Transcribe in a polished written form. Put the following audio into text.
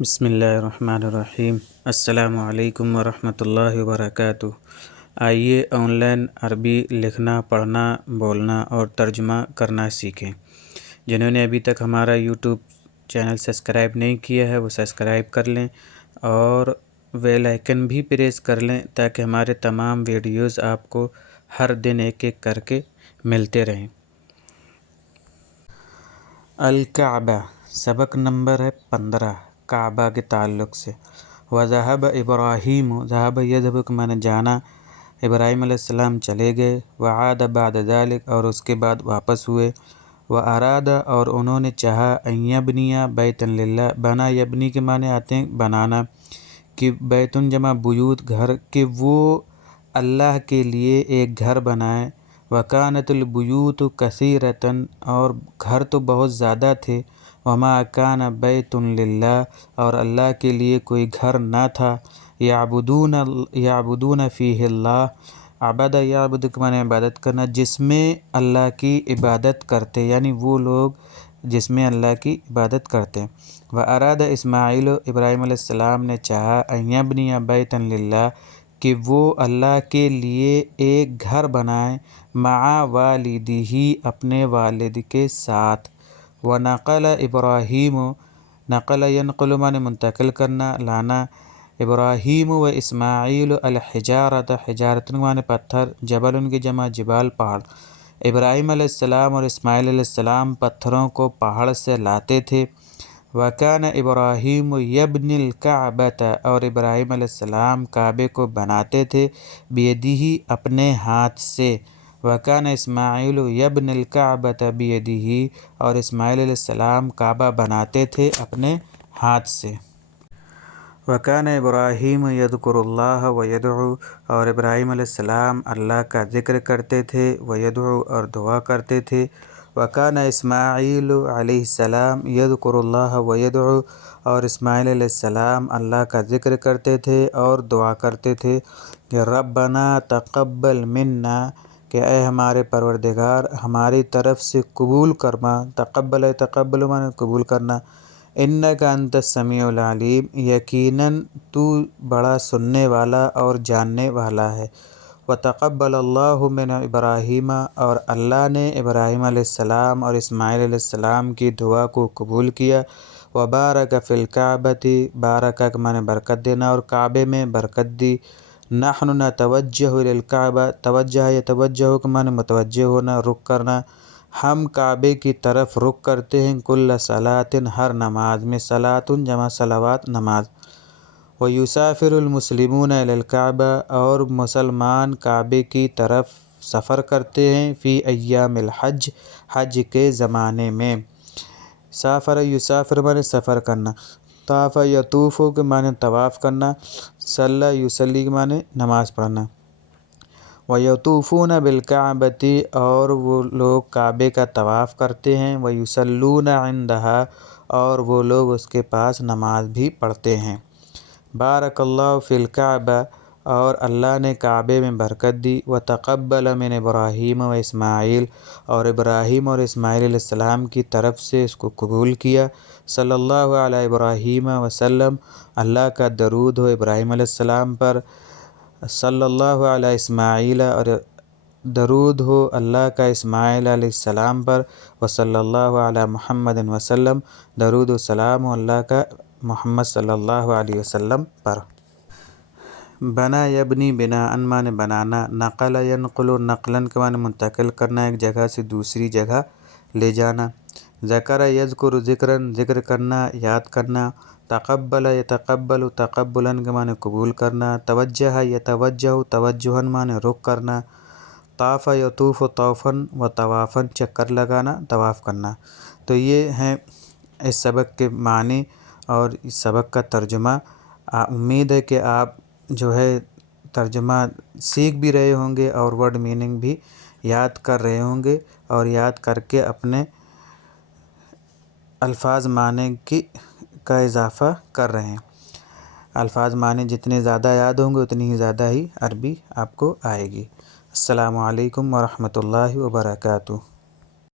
بسم اللہ الرحمن الرحیم۔ السلام علیکم ورحمۃ اللہ وبرکاتہ۔ آئیے آن لائن عربی لکھنا، پڑھنا، بولنا اور ترجمہ کرنا سیکھیں۔ جنہوں نے ابھی تک ہمارا یوٹیوب چینل سبسکرائب نہیں کیا ہے وہ سبسکرائب کر لیں اور بیل آئیکن بھی پریس کر لیں تاکہ ہمارے تمام ویڈیوز آپ کو ہر دن ایک ایک کر کے ملتے رہیں۔ الکعبہ، سبق نمبر ہے 15، کعبہ کے تعلق سے۔ وذهب ابراہیم، ذهب یذهب کے معنی جانا، ابراہیم علیہ السلام چلے گئے، وعاد بعد ذلك اور اس کے بعد واپس ہوئے، واراد اور انہوں نے چاہا، ان یبنی بیتا للہ، بنا یبنی کے معنی آتے ہیں بنانا، کہ بیتن جمع بیوت گھر، کہ وہ اللہ کے لیے ایک گھر بنائے، وکانت البیوت کثیرۃ اور گھر تو بہت زیادہ تھے، وما کان بیت للہ اور اللہ کے لیے کوئی گھر نہ تھا، یعبدون فیہ اللہ، عبد یعبد کے معنی عبادت کرنا، جس میں اللہ کی عبادت کرتے، یعنی وہ لوگ جس میں اللہ کی عبادت کرتے۔ واراد اسماعیل، ابراہیم علیہ السلام نے چاہا، ان یبنی بیتا للہ کہ وہ اللہ کے لیے ایک گھر بنائے، مع والدہ اپنے والد کے ساتھ۔ ونقل ابراہیم، نقل ینقل معنی منتقل کرنا، لانا، ابراہیم و اسماعیل الحجارۃ، حجارۃ معنی پتھر، جبل ان کی جمع جبال پہاڑ، ابراہیم علیہ السلام اور اسماعیل علیہ السلام پتھروں کو پہاڑ سے لاتے تھے۔ وکان ابراہیم یبنی الکعبۃ اور ابراہیم علیہ السلام کعبے کو بناتے تھے، بیدہ اپنے ہاتھ سے۔ وکان اسماعیل یبنی الکعبۃ بیدہ اور اسماعیل علیہ السلام کعبہ بناتے تھے اپنے ہاتھ سے۔ وکان ابراہیم یذکر اللہ ویدعو اور ابراہیم علیہ السلام اللہ کا ذکر کرتے تھے، ویدعو اور دعا کرتے تھے۔ وکان اسماعیل علیہ السلام یذکر اللہ ویدعو اور اسماعیل علیہ السلام اللہ کا ذکر کرتے تھے اور دعا کرتے تھے کہ ربنا تقبل منا، کہ اے ہمارے پروردگار ہماری طرف سے قبول کرنا، تقبل معنی قبول کرنا، انک انت السمیع العلیم، یقیناً تو بڑا سننے والا اور جاننے والا ہے۔ وتقبل اللہ من ابراہیم اور اللہ نے ابراہیم علیہ السلام اور اسماعیل علیہ السلام کی دعا کو قبول کیا۔ وبارک فی الکعبۃ، بارکہ کے معنی برکت دینا اور کعبے میں برکت دی۔ نحن نتوجہ الی الکعبہ، توجہ یتوجہ کے معنی متوجہ ہونا، رخ کرنا، ہم کعبے کی طرف رخ کرتے ہیں، کل صلاۃ ہر نماز میں، صلاۃ جمع صلوات نماز۔ ویسافر المسلمون الی الکعبہ اور مسلمان کعبے کی طرف سفر کرتے ہیں، فی ایام الحج، حج کے زمانے میں۔ سافر یسافر معنی سفر کرنا، طاف یطوف کے معنی طواف کرنا، صلی یصلی کے معنی نماز پڑھنا۔ ویطوفون بالکعبۃ اور وہ لوگ کعبے کا طواف کرتے ہیں، ویصلون عندہا اور وہ لوگ اس کے پاس نماز بھی پڑھتے ہیں۔ بارک اللہ فی الکعبہ اور اللہ نے کعبے میں برکت دی۔ وتقبل من ابراہیم و اسماعیل اور ابراہیم اور اسماعیل علیہ السلام کی طرف سے اس کو قبول کیا۔ صلی اللہ علی ابراہیم وسلم، اللہ کا درود ہو ابراہیم علیہ السلام پر، صلی اللہ علی اسماعیل اور درود ہو اللہ کا اسماعیل علیہ السلام پر، وصلی اللہ علی محمد وسلم، درود و سلام ہو اللہ کا محمد صلی اللہ علیہ وسلم پر۔ بنا یبنی بناء معنی بنانا، نقل ینقل نقلا کے معنی منتقل کرنا، ایک جگہ سے دوسری جگہ لے جانا۔ ذکر یذکر ذکرا ذکر کرنا، یاد کرنا۔ تقبل یتقبل تقبلا کے معنی قبول کرنا۔ توجہ یتوجہ توجہا معنی رخ کرنا۔ طاف یطوف طوفا و طوافا چکر لگانا، طواف کرنا۔ تو یہ ہیں اس سبق کے معنی اور اس سبق کا ترجمہ۔ امید ہے کہ آپ جو ہے ترجمہ سیکھ بھی رہے ہوں گے اور ورڈ میننگ بھی یاد کر رہے ہوں گے اور یاد کر کے اپنے الفاظ معنی کا اضافہ کر رہے ہیں۔ الفاظ معنی جتنے زیادہ یاد ہوں گے اتنی ہی زیادہ ہی عربی آپ کو آئے گی۔ السلام علیکم ورحمۃ اللہ وبرکاتہ۔